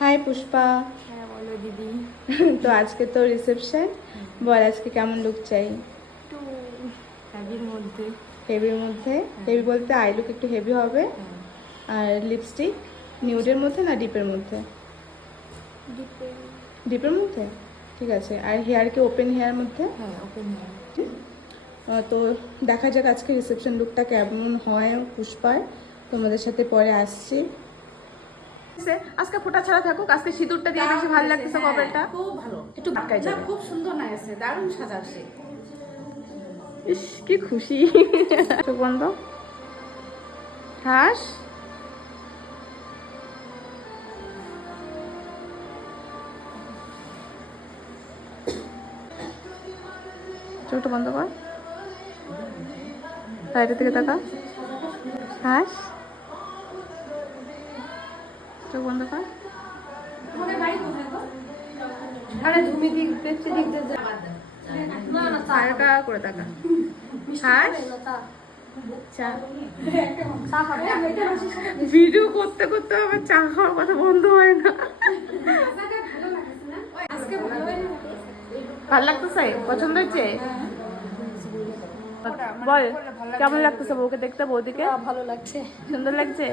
High Pushpa. হ্যাঁ বলো দিদি। তো আজকে তো রিসেপশন, বল আজকে কেমন লুক চাই? একটু হেভির মধ্যে। হেভির মধ্যে? হেভি বলতে আই লুক একটু হেভি হবে। আর লিপস্টিক নিউডের মধ্যে না ডিপের মধ্যে? ডিপের মধ্যে ঠিক আছে। আর হেয়ার কি ওপেন হেয়ার মধ্যে? হ্যাঁ ওপেন হেয়ার। তো দেখা যাক আজকে রিসেপশন লুকটা কেমন হয় পুষ্পার, তোমাদের সাথে পরে আসছি। আজকে ফোঁটা ছাড়া থাকুক, আজকে সিঁদুরটা দিয়ে বেশি ভালো লাগতেছে কপালটা। খুব ভালো, একটু বাঁকাই যাবে। খুব সুন্দর লাগছে, দারুণ সাজাচ্ছে। ইস কি খুশি। চোখ বন্ধ, হাস। চোখটা বন্ধ কর, বাইরের দিকে তাকা, হাস। চোখ বন্ধ কর। আরে তুমি দিক দেখছি দিক দেখছি। না না হালকা করে তাকা, হাস। ভিডিও করতে করতে আমার চা খাওয়ার কথা বন্ধ হয় না। ভালো লাগতেছে? পছন্দ হয়েছে? বল কেমন লাগতেছে বউকে দেখতে? বৌদিকে ভালো লাগছে। সুন্দর লাগছে?